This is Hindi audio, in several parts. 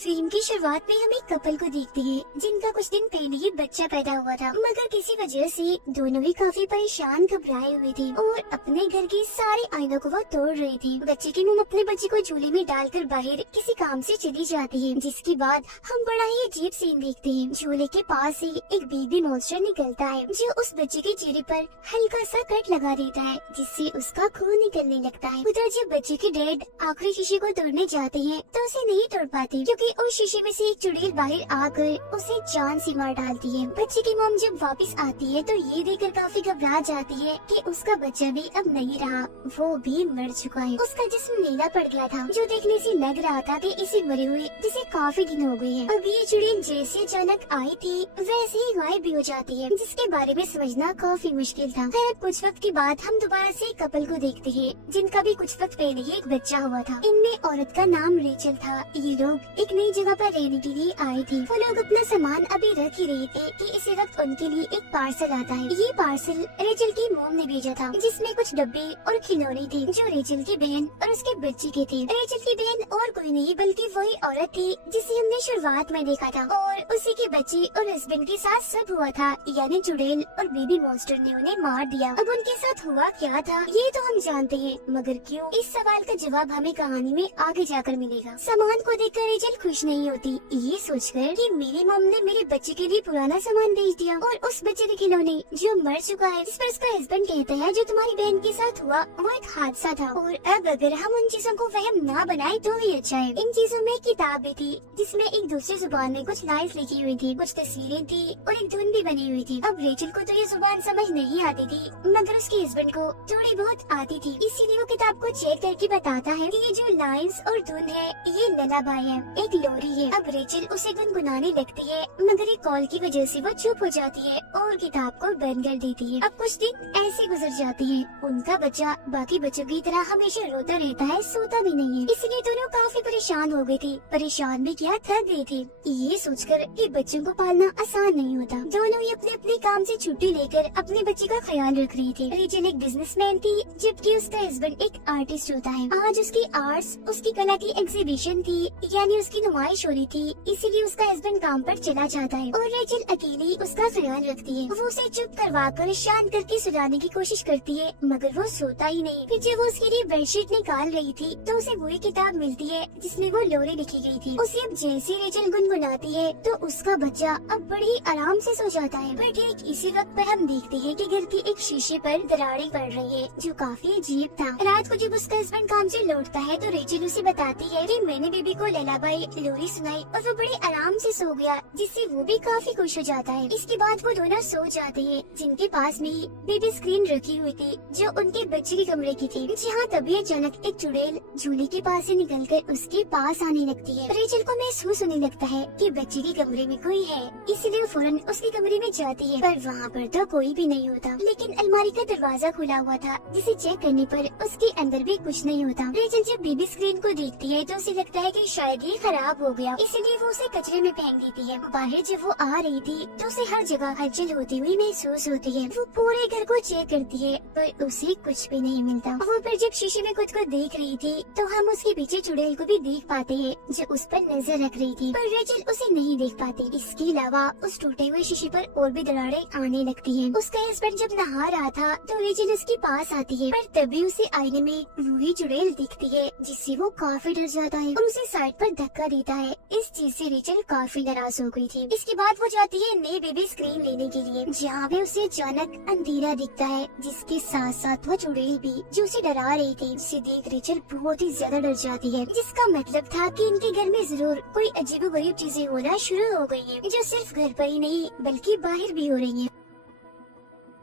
फिल्म की शुरुआत में हम एक कपल को देखते हैं जिनका कुछ दिन पहले ही बच्चा पैदा हुआ था, मगर किसी वजह से दोनों ही काफी परेशान घबराए हुए थे और अपने घर के सारे आईनों को वो तोड़ रहे थे। बच्चे की मम अपने बच्चे को झूले में डालकर बाहर किसी काम से चली जाती है, जिसके बाद हम बड़ा ही अजीब सीन देखते हैं। झूले के पास से एक बेबी मॉन्स्टर निकलता है जो उस बच्चे के चेहरे पर हल्का सा कट लगा देता है, जिससे उसका खून निकलने लगता है। उधर जब बच्चे के डैड आखिरी शीशे को तोड़ने जाते हैं तो उसे नहीं तोड़ पाते, क्योंकि उस शीशे में से एक चुड़ैल बाहर आकर उसे जान से मार डालती है। बच्चे की मॉम जब वापस आती है तो ये देखकर काफी घबरा जाती है कि उसका बच्चा भी अब नहीं रहा, वो भी मर चुका है। उसका जिस्म नीला पड़ गया था, जो देखने से लग रहा था कि इसे मरे हुए जिसे काफी दिन हो गए हैं। अब ये चुड़ैल जैसे अचानक आई थी वैसे ही गायब भी हो जाती है, जिसके बारे में समझना काफी मुश्किल था। खैर कुछ वक्त के बाद हम दोबारा से कपल को देखते हैं जिनका भी कुछ वक्त पहले ही एक बच्चा हुआ था। इनमें औरत का नाम रेचल था। ये लोग एक नई जगह पर रहने के लिए आए थे। वो लोग अपना सामान अभी रख ही रहे थे कि इसी वक्त उनके लिए एक पार्सल आता है। ये पार्सल रेचल की मॉम ने भेजा था, जिसमें कुछ डब्बे और खिलौने थे जो रेचल की बहन और उसके बच्चे के थे। रेचल की बहन और कोई नहीं बल्कि वही औरत थी जिसे हमने शुरुआत में देखा था, और उसी के बच्चे और हस्बैंड के साथ सब हुआ था, यानी चुड़ैल और बेबी मॉन्स्टर ने उन्हें मार दिया। अब उनके साथ हुआ क्या था ये तो हम जानते हैं, मगर क्यों, इस सवाल का जवाब हमें कहानी में आगे जाकर मिलेगा। सामान को देखकर रेचल खुश नहीं होती, ये सोचकर कि मेरी मॉम ने मेरे बच्चे के लिए पुराना सामान भेज दिया और उस बच्चे के खिलौने जो मर चुका है। इस पर उसका हस्बैंड कहता है जो तुम्हारी बहन के साथ हुआ वो एक हादसा था, और अब अगर हम उन चीजों को वहम ना बनाए तो ही अच्छा है। इन चीजों में किताब भी थी जिसमें एक दूसरी जुबान में कुछ लाइन्स लिखी हुई थी, कुछ तस्वीरें थी और एक धुन भी बनी हुई थी। अब रेचल को तो ये जुबान समझ नहीं आती थी, मगर उसके हस्बैंड को थोड़ी बहुत आती थी, इसीलिए वो किताब को चेक करके बताता है कि ये जो लाइन्स और धुन है ये ललाबाई है, एक लोरी है। अब रेचल उसे गुनगुनाने लगती है, मगर एक कॉल की वजह से वो चुप हो जाती है और किताब को बंद कर देती है। अब कुछ दिन ऐसे गुजर जाते हैं। उनका बच्चा बाकी बच्चों की तरह हमेशा रोता रहता है, सोता भी नहीं है, इसलिए दोनों काफी परेशान हो गए थे। परेशान भी क्या, थक गए थे। ये सोचकर कि बच्चों को पालना आसान नहीं होता, दोनों ही अपने अपने काम से छुट्टी लेकर अपने बच्चे का ख्याल रख रही थी। रेचल एक बिजनेसमैन थी, जबकि उसका हस्बैंड एक आर्टिस्ट होता है। आज उसकी आर्ट्स, उसकी कला की एग्जीबिशन थी, यानी उसकी नुमाइश हो रही थी, इसीलिए उसका हस्बैंड काम पर चला जाता है और रेचल अकेली उसका ख्याल रखती है। वो उसे चुप करवा कर शांत करके सुलाने की कोशिश करती है, मगर वो सोता ही नहीं। फिर जब वो उसके लिए बेडशीट निकाल रही थी तो उसे वही किताब मिलती है जिसमें वो लोरी लिखी गई थी। उसे अब जैसे रेचल गुनगुनाती है तो उसका बच्चा अब बड़े ही आराम से सो जाता है। पर ठीक इसी वक्त पर हम देखते हैं कि घर के एक शीशे पर दरारें पड़ रही है, जो काफी अजीब था। रात को जब उसका हस्बैंड काम से लौटता है तो रेचल उसे बताती है कि मैंने बेबी को ललाबाई लोरी सुनाई और वो बड़े आराम से सो गया, जिससे वो भी काफी खुश हो जाता है। इसके बाद वो दोनों सो जाते हैं, जिनके पास में बेबी स्क्रीन रखी हुई थी जो उनके बच्चे के कमरे की थी। जहाँ तभी अचानक एक चुड़ैल झूले के पास से निकलकर उसके पास आने लगती है। रेचल को महसूस होने लगता है कि बच्चे के कमरे में कोई है, इसलिए वो फौरन उसके कमरे में जाती है, पर वहाँ पर तो कोई भी नहीं होता। लेकिन अलमारी का दरवाजा खुला हुआ था, जिसे चेक करने पर उसके अंदर भी कुछ नहीं होता। रेचल जब बेबी स्क्रीन को देखती है तो उसे लगता है कि शायद ये खराब हो गया, इसलिए वो उसे कचरे में फेंक देती है। बाहर जब वो आ रही थी तो उसे हर जगह हलचल होती हुई महसूस होती है। वो पूरे घर को चेक करती है पर उसे कुछ भी नहीं मिलता। वो फिर जब शीशे में खुद को देख रही थी तो हम उसके पीछे चुड़ैल को भी देख पाते हैं जो उस पर नजर रख रही थी, पर रेचल उसे नहीं देख पाती। इसके अलावा उस टूटे हुए शीशे पर और भी दरारें आने लगती हैं। उसका हस्बैंड जब नहा रहा था तो रेचल उसके पास आती है, पर तभी उसे आईने में वही चुड़ैल दिखती है, जिससे वो काफी डर जाता है और उसे साइड पर धक्का देता है। इस चीज से रेचल काफी नाराज हो गई थी। इसके बाद वो जाती है नई बेबी स्क्रीन लेने के लिए, जहाँ पे उसे अचानक अंधेरा दिखता है, जिसके साथ साथ वो चुड़ैल भी जो उसे डरा रही थी, जिसे देख रेचल बहुत ही ज्यादा डर जाती है। जिसका मतलब था कि इनके घर में जरूर कोई अजीबोगरीब चीजें होना शुरू हो गई है, जो सिर्फ घर पर ही नहीं बल्कि बाहर भी हो रही है।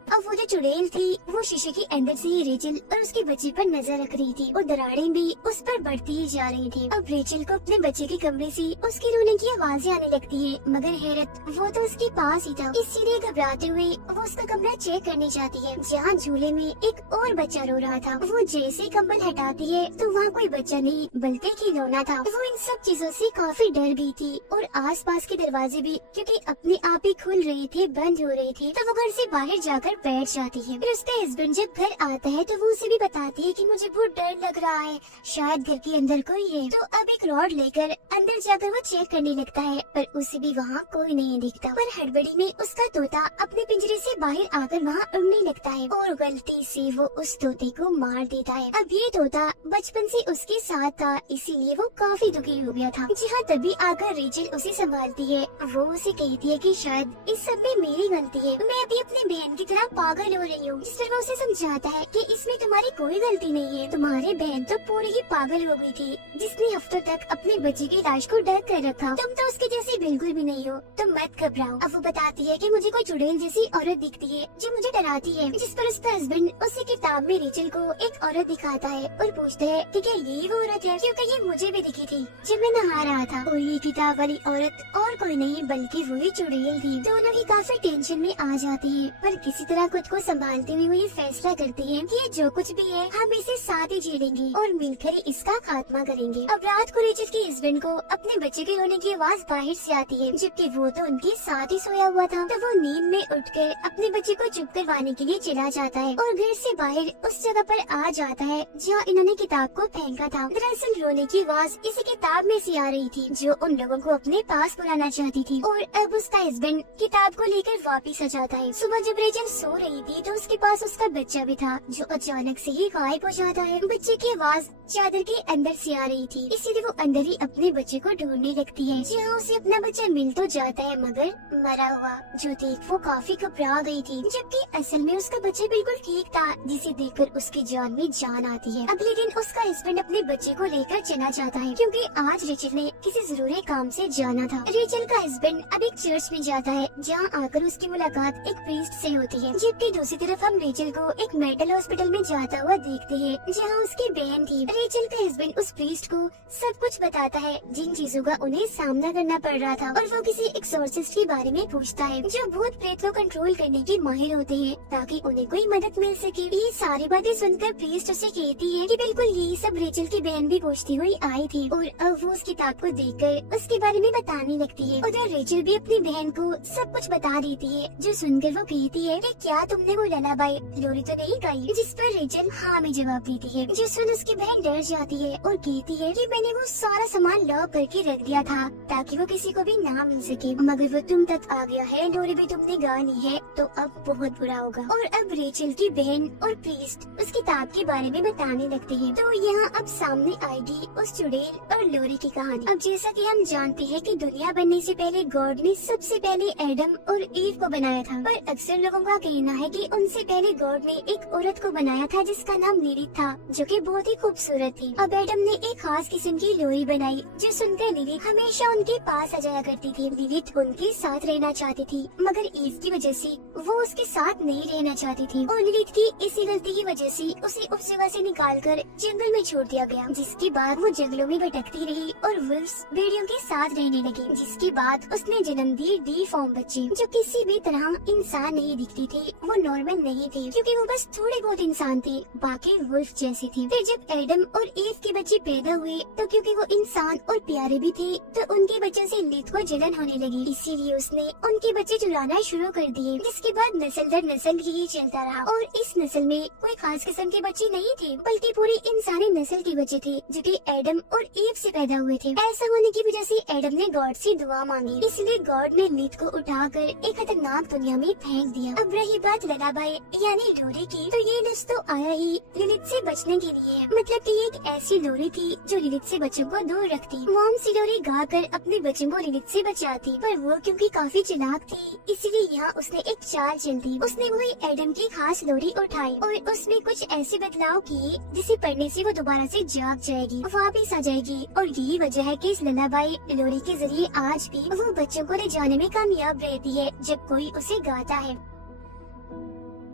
अब वो जो चुड़ैल थी वो शीशे के अंदर से ही रेचल और उसके बच्चे पर नजर रख रही थी और दरारें भी उस पर बढ़ती ही जा रही थी। अब रेचल को अपने बच्चे के कमरे से उसके रोने की आवाजें आने लगती है, मगर हैरत वो तो उसके पास ही था, इसीलिए घबराते हुए वो उसका कमरा चेक करने जाती है, जहाँ झूले में एक और बच्चा रो रहा था। वो जैसे कंबल हटाती है तो वहाँ कोई बच्चा नहीं बल्कि खिलौना था। वो इन सब चीजों से काफी डर गई थी और आस पास के दरवाजे भी क्योंकि अपने आप ही खुल रहे थे, बंद हो रहे थे, तो वो घर से बाहर जाकर बैठ जाती है। फिर उसका हस्बैंड जब घर आता है तो वो उसे भी बताती है कि मुझे बहुत डर लग रहा है, शायद घर के अंदर कोई है। तो अब एक रॉड लेकर अंदर जाकर वो चेक करने लगता है, पर उसे भी वहाँ कोई नहीं दिखता। पर हड़बड़ी में उसका तोता अपने पिंजरे से बाहर आकर वहाँ उड़ने लगता है और गलती से वो उस तोते को मार देता है। अब ये तोता बचपन से उसके साथ था, इसीलिए वो काफी दुखी हो गया था। जी हाँ, तभी आकर रेचल उसे संभालती है। वो उसे कहती है कि शायद इस सब में मेरी गलती है, मैं अभी अपनी बहन की तरह पागल हो रही हूँ। जिस पर वो उसे समझाता है कि इसमें तुम्हारी कोई गलती नहीं है, तुम्हारी बहन तो पूरी ही पागल हो गई थी, जिसने हफ्तों तक अपने बच्चे की लाश को ढक कर रखा। तुम तो उसके जैसी बिल्कुल भी नहीं हो, तुम मत घबराओ। अब वो बताती है कि मुझे कोई चुड़ैल जैसी औरत दिखती है जो मुझे डराती है। जिस पर उसका हस्बैंड उसी किताब में रेचल को एक औरत दिखाता है और पूछता है कि क्या यही वो औरत है, क्योंकि ये मुझे भी दिखी थी जब मैं नहा रहा था। और ये किताब वाली औरत और कोई नहीं बल्कि वही चुड़ैल थी। दोनों ही काफी टेंशन में आ जाती है, पर किसी तरह खुद को संभालते हुए वो ये फैसला करती है कि ये जो कुछ भी है हम इसे साथ ही झेलेंगे और मिलकर ही इसका खात्मा करेंगे। अब रात को रेचल के हस्बैंड को अपने बच्चे के रोने की आवाज बाहर से आती है, जबकि वो तो उनके साथ ही सोया हुआ था। तो वो नींद में उठकर अपने बच्चे को चुप करवाने के लिए चला जाता है और घर से बाहर उस जगह पर आ जाता है जहाँ इन्होंने किताब को फेंका था। दरअसल रोने की आवाज इसी किताब में से आ रही थी जो उन लोगों को अपने पास बुलाना चाहती थी। और अब उसका हस्बैंड किताब को लेकर वापिस आ जाता है। सुबह जब रेचल सो रही थी तो उसके पास उसका बच्चा भी था जो अचानक से ही गायब हो जाता है। बच्चे की आवाज चादर के अंदर से आ रही थी, इसीलिए वो अंदर ही अपने बच्चे को ढूंढने लगती है। जहाँ उसे अपना बच्चा मिल तो जाता है मगर मरा हुआ, जो देख वो काफी घबरा गई थी, जबकि असल में उसका बच्चा बिल्कुल ठीक था, जिसे देखकर उसकी जान में जान आती है। अगले दिन उसका हस्बैंड अपने बच्चे को लेकर चला जाता है क्योंकि आज रेचल ने किसी जरूरी काम से जाना था। रेचल का हस्बैंड अब एक चर्च में जाता है जहाँ आकर उसकी मुलाकात एक प्रीस्ट से होती है, जबकि दूसरी तरफ हम रेचल को एक मेंटल हॉस्पिटल में जाता हुआ देखते हैं जहाँ उसकी बहन थी। रेचल का हस्बैंड उस प्रीस्ट को सब कुछ बताता है जिन चीजों का उन्हें सामना करना पड़ रहा था, और वो किसी एक्सोर्सिस्ट के बारे में पूछता है जो भूत प्रेत को कंट्रोल करने के माहिर होते हैं ताकि उन्हें कोई मदद मिल सके। ये सारी बातें सुनकर प्रीस्ट उसे कहती है कि बिल्कुल यही सब रेचल की बहन भी पूछती हुई आई थी, और अब वो उस किताब को देखकर उसके बारे में बताने लगती है। उधर रेचल भी अपनी बहन को सब कुछ बता देती है, जो सुनकर वो कहती है कि क्या तुमने वो ललाबाई लोरी तो नहीं गाई? जिस पर रेचल हाँ में जवाब देती है, जो सुन उसकी बहन डर जाती है और कहती है कि मैंने वो सारा सामान लॉक करके रख दिया था ताकि वो किसी को भी ना मिल सके, मगर वो तुम तक आ गया है। लोरी भी तुमने गानी है तो अब बहुत बुरा होगा। और अब रेचल की बहन और प्रीस्ट उस किताब के बारे में बताने लगते हैं। तो यहाँ अब सामने आएगी उस चुड़ैल और लोरी की कहानी। अब जैसा कि हम जानते हैं कि दुनिया बनने से पहले गॉड ने सबसे पहले एडम और ईव को बनाया था, पर अक्सर लोगों का कहना है कि उनसे पहले गॉड ने एक औरत को बनाया था जिसका नाम लिलिथ था, जो कि बहुत ही खूबसूरत थी। अब एडम ने एक खास किस्म की लोरी बनाई जो सुनकर लिलिथ हमेशा उनके पास आ जाया करती थी। लिलिथ उनके साथ रहना चाहती थी, मगर ईव की वजह से वो उसके साथ नहीं रहना चाहती थी, और लिलिथ की इसी गलती की वजह से उसे उस जगह से निकालकर जंगल में छोड़ दिया गया, जिसके बाद वो जंगलों में भटकती रही और वुल्व्स भेड़ियों के साथ रहने लगी। जिसके बाद उसने जन्म दिए डिफॉर्म बच्चे जो किसी भी तरह इंसान नहीं दिखती थी, वो नॉर्मल नहीं थे क्योंकि वो बस थोड़े बहुत इंसान थे, बाकी वुल्फ जैसी थी। फिर जब एडम और ईव के बच्चे पैदा हुए तो क्योंकि वो इंसान और प्यारे भी थे तो उनके बच्चों से लिलिथ को जलन होने लगी, इसीलिए उसने उनके बच्चे चुराना शुरू कर दिए, जिसके बाद नस्ल दर नस्ल यही चलता रहा। और इस नस्ल में कोई खास किस्म के बच्चे नहीं थे बल्कि पूरी इंसानी नस्ल के बच्चे थे जो कि एडम और ईव से पैदा हुए थे। ऐसा होने की वजह से एडम ने गॉड से दुआ मांगी, इसलिए गॉड ने लिलिथ को उठाकर एक खतरनाक दुनिया में फेंक दिया। अब रही बात ललाबाई यानी लोरी की, तो ये लफ्ज़ तो आया ही लिलिथ से बचने के लिए, मतलब कि एक ऐसी लोरी थी जो लिलिथ से बच्चों को दूर रखती। मॉम सी लोरी गा कर अपने बच्चों को लिलिथ से बचाती, पर वो क्योंकि काफी चालाक थी इसलिए यहाँ उसने एक चाल चलती। उसने वही एडम की खास लोरी उठाई और उसमें कुछ ऐसे बदलाव किए जिसे पढ़ने से वो दोबारा से जाग जाएगी, वापिस आ जाएगी। और यही वजह है कि इस ललाबाई लोरी के जरिए आज भी वो बच्चों को ले जाने में कामयाब रहती है जब कोई उसे गाता है।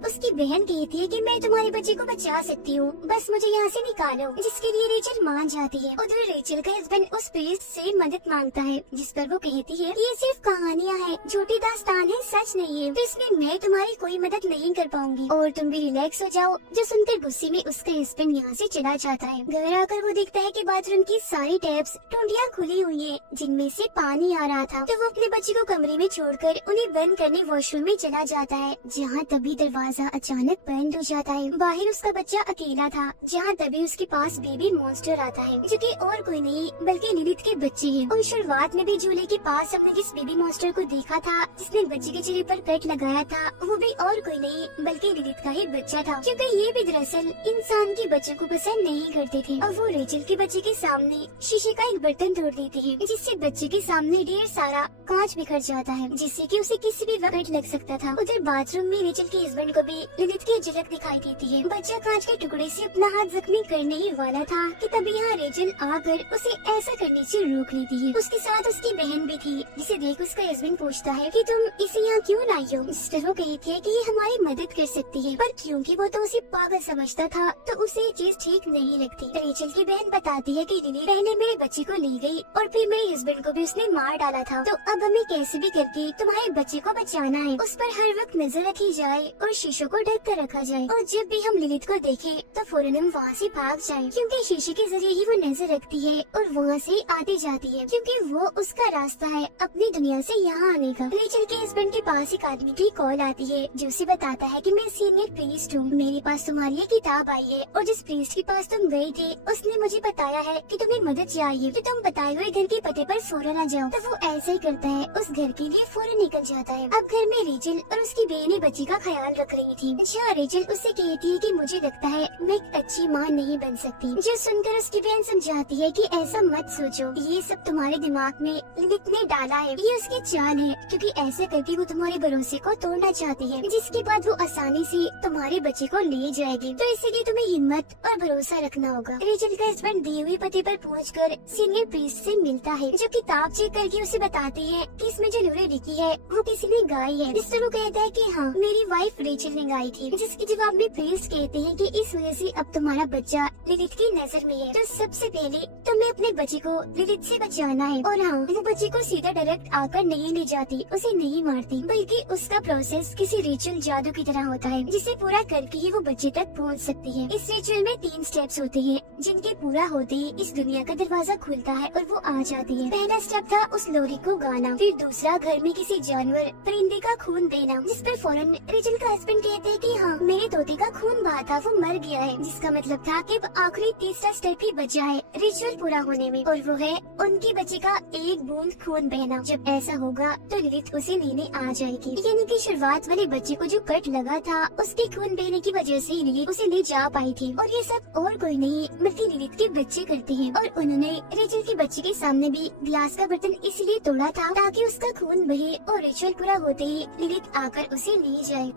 उसकी बहन कहती है कि मैं तुम्हारे बच्चे को बचा सकती हूँ, बस मुझे यहाँ से निकालो, जिसके लिए रेचल मान जाती है। उधर रेचल का हस्बैंड उस प्रीस्ट से मदद मांगता है, जिस पर वो कहती है ये सिर्फ कहानियाँ हैं, झूठी दास्तान है, सच नहीं है, तो इसमें मैं तुम्हारी कोई मदद नहीं कर पाऊंगी और तुम भी रिलैक्स हो जाओ। जो सुनकर गुस्से में उसका हस्बैंड यहाँ से चला जाता है। घर आकर वो देखता है कि बाथरूम की सारी टैप्स टूटियां खुली हुई है जिनमें से पानी आ रहा था, तो वो अपने बच्चे को कमरे में छोड़कर उन्हें बंद करने वॉशरूम में चला जाता है, जहाँ तभी दरवाजा दरवाजा अचानक बंद हो जाता है। बाहर उसका बच्चा अकेला था, जहाँ तभी उसके पास बेबी मॉन्स्टर आता है, जो कि और कोई नहीं बल्कि लिलिथ के बच्चे हैं। और शुरुआत में भी झूले के पास हमने जिस बेबी मॉन्स्टर को देखा था, जिसने बच्चे के चेहरे पर कट लगाया था, वो भी और कोई नहीं बल्कि लिलिथ का ही बच्चा था, क्योंकि ये भी दरअसल इंसान के बच्चों को पसंद नहीं करते थे। और वो रेचल के बच्चे के सामने शीशे का एक बर्तन तोड़ देती है, जिससे बच्चे के सामने ढेर सारा कांच बिखर जाता है, जिससे कि उसे किसी भी वक्त लग सकता था। उधर बाथरूम में रेचल के हस्बैंड को भी लिलिथ की झलक दिखाई देती है। बच्चा कांच के टुकड़े से अपना हाथ जख्मी करने ही वाला था कि तभी यहाँ रेचल आकर उसे ऐसा करने से रोक लेती है। उसके साथ उसकी बहन भी थी, जिसे देख उसका हस्बैंड पूछता है कि तुम इसे यहाँ क्यों लाई हो। सिस्टर वो कहती है कि ये हमारी मदद कर सकती है, पर क्योंकि वो तो उसे पागल समझता था तो उसे ये चीज ठीक नहीं लगती। रेचल की बहन बताती है कि लिली पहले मेरे बच्चे को ले गई और फिर मेरे हस्बैंड को भी उसने मार डाला था, तो अब हमें कैसे भी करके तुम्हारे बच्चे को बचाना है। उस पर हर वक्त नजर रखी जाए और शीशों को ढक कर रखा जाए, और जब भी हम लिलिथ को देखें तो फौरन हम वहाँ से भाग जाएं, क्योंकि शीशे के जरिए ही वो नजर रखती है और वहाँ से आती जाती है, क्योंकि वो उसका रास्ता है अपनी दुनिया से यहाँ आने का। रेचल के हस्बैंड के पास एक आदमी की कॉल आती है, जो उसे बताता है कि मैं सीनियर प्रीस्ट हूँ, मेरे पास तुम्हारी ये किताब आई है, और जिस प्रीस्ट के पास तुम गए थे उसने मुझे बताया है कि तुम्हें मदद चाहिए, तो तुम बताए हुए घर के पते पर फौरन आ जाओ। तो वो ऐसा ही करता है, उस घर के लिए फौरन निकल जाता है। अब घर में रेचल और उसकी बहन बच्ची का ख्याल रख रही थी, जहाँ रेचल उससे कहती है कि मुझे लगता है मैं एक अच्छी माँ नहीं बन सकती, जो सुनकर उसकी बहन समझाती है कि ऐसा मत सोचो, ये सब तुम्हारे दिमाग में लिलिथ ने डाला है, ये उसकी चाल है, क्योंकि ऐसा करके वो तुम्हारे भरोसे को तोड़ना चाहती है, जिसके बाद वो आसानी से तुम्हारे बच्चे को ले जाएगी, तो इसीलिए तुम्हें हिम्मत और भरोसा रखना होगा। रेचल का हस्बैंड दिए हुए पते पर पहुंचकर सीनियर प्रीस्ट से मिलता है, जो किताब चेक करके उसे बताती है कि इसमें जो लोरी लिखी है वो किसी ने गाई है। जिससे वो कहता है कि हाँ, मेरी वाइफ रेचल ने गाई थी, जिसके जवाब में प्रीस्ट कहते हैं कि इस वजह से अब तुम्हारा बच्चा लिलिथ की नजर में है, तो सबसे पहले तुम्हें अपने बच्चे को लिलिथ से बचाना है। और हाँ, वो बच्चे को सीधा डायरेक्ट आकर नहीं ले जाती, उसे नहीं मारती, बल्कि उसका प्रोसेस किसी रिचुअल जादू की तरह होता है, जिसे पूरा करके ही वो बच्चे तक पहुंच सकती है। इस रिचुअल में 3 स्टेप्स होते हैं, जिनके पूरा होते ही इस दुनिया का दरवाजा खुलता है और वो आ जाती है। पहला स्टेप था उस लोरी को गाना, फिर दूसरा घर में किसी जानवर परिंदे का खून देना, जिस पर फौरन रेचल का हस्बैंड कहते हैं कि हाँ, मेरे तोते का खून बहा था, वो मर गया है, जिसका मतलब था कि अब आखिरी तीसरा स्टेप ही बचा है रिचुअल पूरा होने में, और वो है उनके बच्चे का एक बूंद खून बहना। जब ऐसा होगा तो लिलिथ उसे लेने आ जाएगी, यानी कि शुरुआत वाले बच्चे को जो कट लगा था उसके खून बहने की वजह से ही लिलिथ उसे ले जा पाई थी। और ये सब और कोई नहीं बल्कि लिलिथ के बच्चे करते हैं, और उन्होंने रेचल के बच्चे के सामने भी ग्लास का बर्तन इसलिए तोड़ा था ताकि उसका खून बहे और रिचुअल पूरा होते ही लिलिथ आकर उसे ले जाए।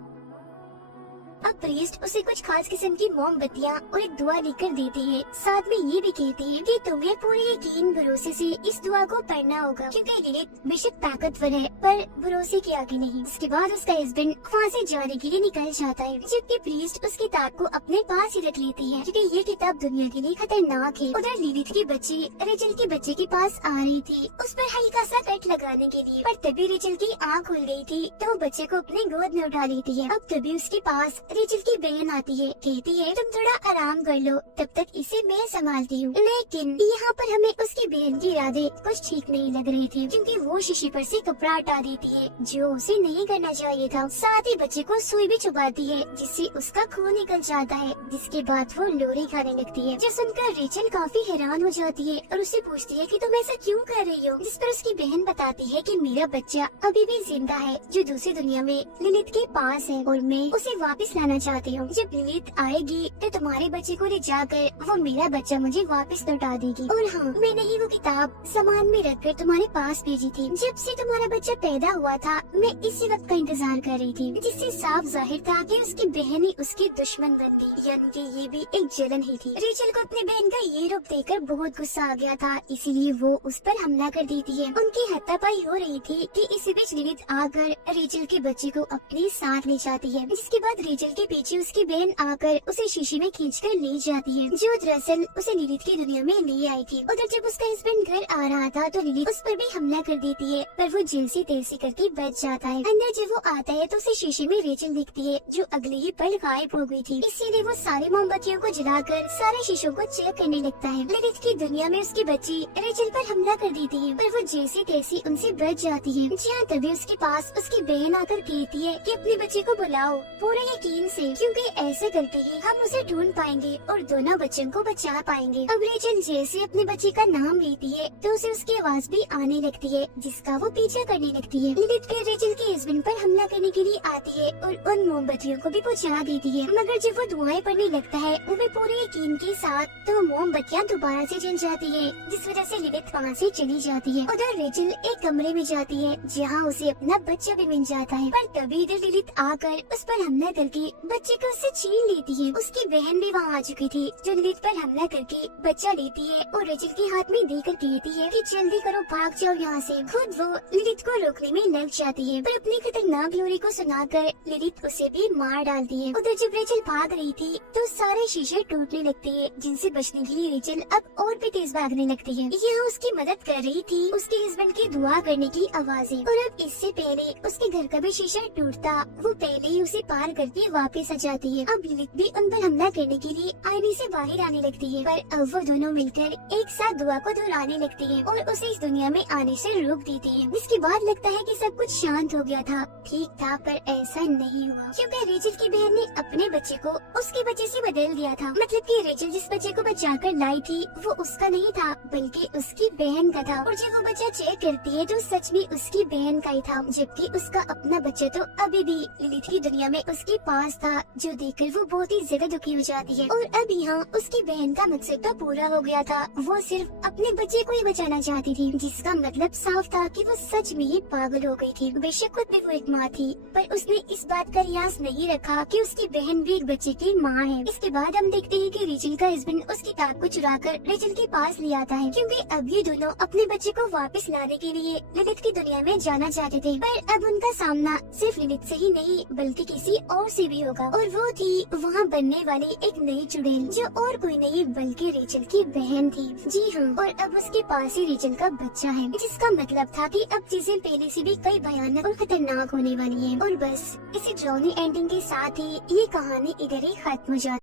अब प्रीस्ट उसे कुछ खास किस्म की मोमबत्तियाँ और एक दुआ लिखकर देती है, साथ में ये भी कहती है कि तुम्हें पूरे यकीन भरोसे से इस दुआ को पढ़ना होगा, क्योंकि लिलिथ बेशक ताकतवर है पर भरोसे के आगे नहीं। इसके बाद उसका हस्बैंड वहाँ से जाने के लिए निकल जाता है, जबकि प्रीस्ट उस किताब को अपने पास ही रख लेती है, क्योंकि ये किताब दुनिया के लिए खतरनाक है। उधर लिलिथ की बच्ची रेचल के बच्चे के पास आ रही थी, उस पर हल्का सा कट लगाने के लिए, पर तभी रेचल की आँख खुल गई थी तो वो बच्चे को अपने गोद में उठा लेती है। अब तभी उसके पास रेचल की बहन आती है, कहती है तुम थोड़ा आराम कर लो, तब तक इसे मैं संभालती हूँ। लेकिन यहाँ पर हमें उसकी बहन के इरादे कुछ ठीक नहीं लग रहे थे, क्योंकि वो शीशी पर से कपड़ा हटा देती है, जो उसे नहीं करना चाहिए था। साथ ही बच्चे को सुई भी चुभाती है, जिससे उसका खून निकल जाता है, जिसके बाद वो लोरी खाने लगती है। जो सुनकर रेचल काफी हैरान हो जाती है और उससे पूछती है कि तुम ऐसा क्यों कर रही हो, जिस पर उसकी बहन बताती है कि मेरा बच्चा अभी भी जिंदा है, जो दूसरी दुनिया में लिलिथ के पास है, और मैं उसे वापस लाना चाहती हूँ। जब लिलिथ आएगी तो तुम्हारे बच्चे को ले जाकर वो मेरा बच्चा मुझे वापस लौटा देगी। और हाँ, मैंने ही वो किताब सामान में रखकर तुम्हारे पास भेजी थी। जब से तुम्हारा बच्चा पैदा हुआ था मैं इसी वक्त का इंतजार कर रही थी, जिससे साफ जाहिर था कि उसकी बहन ही उसकी दुश्मन बन गई, यानी कि ये भी एक जलन ही थी। रेचल को अपनी बहन का ये रूप देखकर बहुत गुस्सा आ गया था, इसीलिए वो उस पर हमला कर देती है। उनकी हाथापाई हो रही थी कि इसी बीच लिलिथ आकर रेचल के बच्चे को अपने साथ ले जाती है, जिसके बाद रेचल के पीछे उसकी बहन आकर उसे शीशे में खींचकर ले जाती है, जो दरअसल उसे लिलिथ की दुनिया में ले आई थी। उधर जब उसका हस्बैंड घर आ रहा था तो लिलिथ उस पर भी हमला कर देती है, पर वो जैसी तैसी करके बच जाता है। अंदर जब वो आता है तो उसे शीशे में रेचल दिखती है, जो अगले ही पल गायब हो गई थी। इसीलिए वो सारी मोमबत्तियों को जलाकर सारे शीशों को चेक करने लगता है। लिलिथ की दुनिया में उसकी बच्ची रेचल पर हमला कर देती है, पर वो जैसी तैसी उनसे बच जाती है। जहाँ तभी उसके पास उसकी बहन आकर कहती है कि अपने बच्चे को बुलाओ। पूरा यकीन यकीन से, क्योंकि ऐसे करके ही हम उसे ढूंढ पाएंगे और दोनों बच्चों को बचा पाएंगे। अब रेचल जैसे अपने बच्चे का नाम लेती है तो उसे उसकी आवाज भी आने लगती है, जिसका वो पीछा करने लगती है। लिलिथ फिर रेचल के हस्बैंड पर हमला करने के लिए आती है और उन मोमबत्तियों को भी बुझा देती है, मगर जब वो धुआं पड़ने लगता है वो पूरे यकीन के साथ तो मोमबत्तियाँ दोबारा से जल जाती है, जिस वजह से लिलिथ वहाँ से चली जाती है। उधर रेचल एक कमरे में जाती है जहाँ उसे अपना बच्चा भी मिल जाता है, पर तभी इधर लिलिथ आकर उस पर हमला करके बच्चे को उससे छीन लेती है। उसकी बहन भी वहाँ आ चुकी थी, जो लिलिथ पर हमला करके बच्चा लेती है और रेचल के हाथ में देकर कहती है कि जल्दी करो, भाग जाओ यहाँ से। खुद वो लिलिथ को रोकने में लग जाती है, पर अपनी खतरनाक लोरी को सुनाकर लिलिथ उसे भी मार डालती है। उधर जब रेचल भाग रही थी तो सारे शीशे टूटने लगते हैं, जिनसे बचने के लिए रेचल अब और भी तेज भागने लगती है। यहाँ उसकी मदद कर रही थी उसके हस्बैंड की दुआ करने की आवाजें, और अब इससे पहले उसके घर का भी शीशा टूटता वो पहले ही उसे पार करके वापस आ जाती है। अब लिलिथ भी उन पर हमला करने के लिए आईने से बाहर आने लगती है, पर अब वो दोनों मिलकर एक साथ दुआ को दोहराने लगती है और उसे इस दुनिया में आने से रोक देती है। इसके बाद लगता है कि सब कुछ शांत हो गया था, ठीक था, पर ऐसा नहीं हुआ, क्योंकि रेचल की बहन ने अपने बच्चे को उसके बच्चे से बदल दिया था। मतलब कि रेचल जिस बच्चे को बचाकर लाई थी वो उसका नहीं था, बल्कि उसकी बहन का था। और जब वो बच्चा चेक करती है तो सच में उसकी बहन का ही था, जबकि उसका अपना बच्चा तो अभी भी लिलिथ की दुनिया में उसके पास था, जो देखकर वो बहुत ही ज्यादा दुखी हो जाती है। और अब यहाँ उसकी बहन का मकसद तो पूरा हो गया था, वो सिर्फ अपने बच्चे को ही बचाना चाहती थी, जिसका मतलब साफ था कि वो सच में ही पागल हो गई थी। बेशक खुद भी वो एक माँ थी, पर उसने इस बात का रियाज नहीं रखा कि उसकी बहन भी एक बच्चे की माँ है। इसके बाद हम देखते हैं कि रेचल का हस्बैंड उस किताब को चुराकर रेचल के पास ले आता है, क्योंकि अब ये दोनों अपने बच्चे को वापस लाने के लिए लिलिथ की दुनिया में जाना चाहते थे। पर अब उनका सामना सिर्फ लिलिथ से ही नहीं बल्कि किसी और से भी होगा, और वो थी वहाँ बनने वाली एक नई चुड़ैल, जो और कोई नहीं बल्कि रेचल की बहन थी। जी हाँ, और अब उसके पास ही रेचल का बच्चा है, जिसका मतलब था कि अब चीजें पहले से भी कई भयानक और खतरनाक होने वाली है। और बस इसी ड्राउनी एंडिंग के साथ ही ये कहानी इधर ही खत्म हो जाती है।